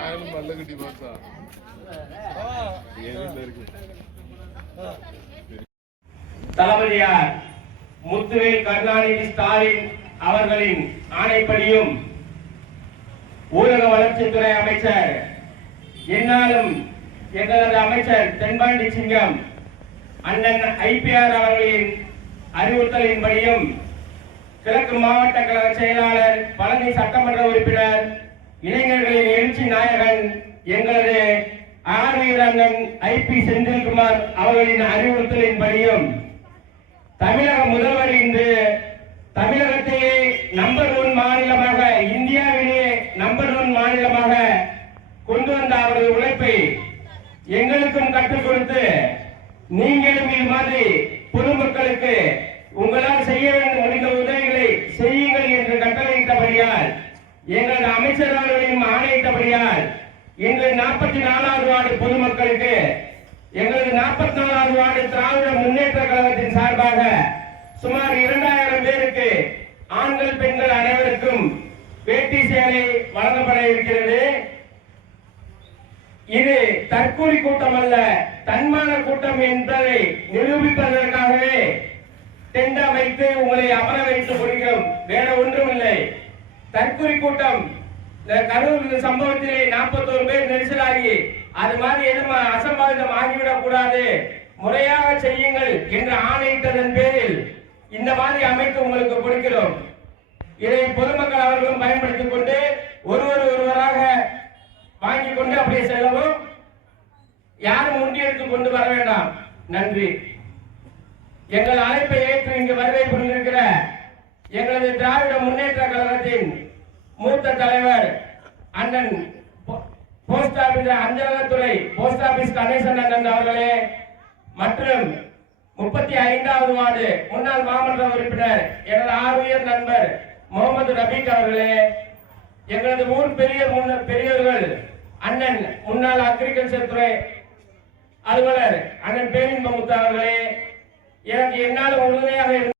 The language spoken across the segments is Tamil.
ஆயிரம் மல்ல கட்டி தளபதியார் முத்துவேல் கருணாநிதி ஸ்டாலின் அவர்களின் ஆணைப்படியும் ஊரக வளர்ச்சித்துறை அமைச்சர் என்னாலும் எங்களது அமைச்சர் தென்பாண்டி சிங்கம் அண்ணன் ஐபிஆர் அவர்களின் அறிவுறுத்தலின்படியும் கிழக்கு மாவட்ட கழக செயலாளர் பழனி சட்டமன்ற உறுப்பினர் இளைஞர்களின் எழுச்சி நாயகன் எங்களது ஆர்வீரங்கன் ஐ பி செந்தில்குமார் அவர்களின் அறிவுறுத்தலின்படியும் தமிழக முதல்வர் இன்று தமிழகத்தையே நம்பர் ஒன் மாநிலமாக இந்தியாவிலேயே நம்பர் ஒன் மாநிலமாக கொண்டு வந்த அவரது உழைப்பை எங்களுக்கும் கற்றுக் கொடுத்து நீங்களும் இது மாதிரி பொதுமக்களுக்கு உங்களால் செய்ய வேண்டும் முடிந்த உதவிகளை செய்யுங்கள் என்று கட்டளையிட்டபடியால் எங்களது அமைச்சர் அவர்களையும் ஆணையிட்டபடியால் எங்கள் நாற்பத்தி நாலாவது வார்டு பொதுமக்களுக்கு எங்களது நாற்பத்தி நாலாவது வார்டு திராவிட முன்னேற்ற கழகத்தின் சார்பாக சுமார் இரண்டாயிரம் பேருக்கு ஆண்கள் பெண்கள் அனைவருக்கும் வேட்டி சேலை வழங்கப்பட இருக்கிறது. இது தற்கூலி கூட்டம் அல்ல தன்மான கூட்டம் என்பதை நிரூபிப்பதற்கு டெண்ட் அமைத்து உங்களை அமர வைத்து கொடுக்கிறோம் வேற ஒன்றுமில்லை. தற்கொலை கூட்டம். இந்த கரூர் சம்பவத்திலே நாற்பத்தோரு பேர் நெரிசலாகி அது மாதிரி எதுவும் அசம்பாவிதம் ஆகிவிடக் கூடாது. முறையாக செய்யுங்கள் என்று ஆணையிட்டதன் பேரில் இந்த மாதிரி அமைத்து உங்களுக்கு கொடுக்கிறோம். இதை பொதுமக்கள் அவர்களும் பயன்படுத்திக் கொண்டு ஒருவர் ஒருவராக வாங்கி கொண்டு அப்படியே செல்லவும். யாரும் முண்டியெடுத்து கொண்டு வர வேண்டாம். நன்றி. எங்கள் அழைப்பை ஏற்று இங்கு வருகை புரிந்திருக்கிற எங்களது திராவிட முன்னேற்ற கழகத்தின் மூத்த தலைவர் அண்ணன் போ- போஸ்ட் ஆபீஸ் அஞ்சலகத்துறை போஸ்ட் ஆபீஸ் கணேசன் அண்ணன் அவர்களே மற்றும் முப்பத்தி ஐந்தாவது வார்டு முன்னாள் மாமன்ற உறுப்பினர் எனது ஆர்வியர் நண்பர் முகமது ரபீக் அவர்களே எங்களது ஊர் பெரிய பெரியவர்கள் அண்ணன் முன்னாள் அக்ரிகல்ச்சர் துறை அலுவலர் அண்ணன் பேரின்பமுத்து அவர்களே எனக்கு என்னால் முழுமையாக இருந்த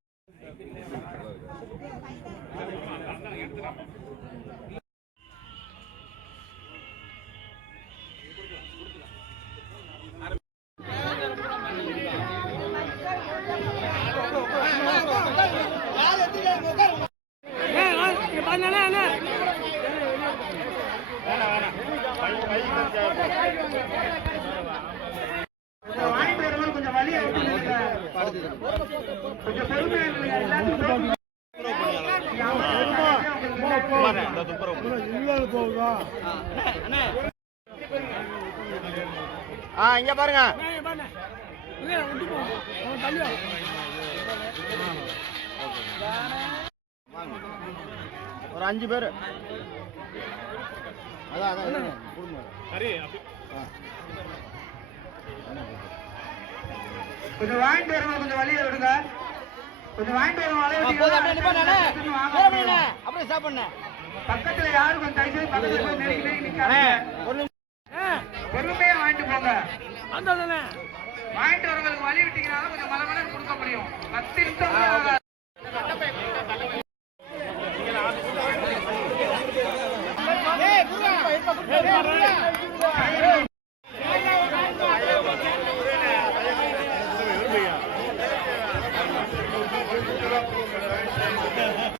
வாங்கிட்டு வரும்போது கொஞ்சம் வழியை விட்டு நில்லுங்க. கொஞ்சம் பொறுமையா இருங்க. எல்லாத்தையும் ஆ இங்க பாருங்க. ஒரு அஞ்சு பேர். அதான் அதான் கொஞ்சம் வாங்கிட்டு வரணும் கொஞ்சம் வழியை விடுங்க. கொஞ்சம் வாங்கிட்டு வருவோம் வளையடிக்கலாம் அப்படியே ஸ்டாப் பண்ண பக்கத்துல யாரும் கொஞ்சம் தயவு செய்து பக்கத்துல போய் நெருங்கி பொறுமையா வாங்கிட்டு போங்க. அந்த தானே வாங்கிட்டு வரவங்களுக்கு வழி விட்டீங்கனாலும் கொஞ்சம் மலை கொடுக்க முடியும். பத்து நிமிஷம்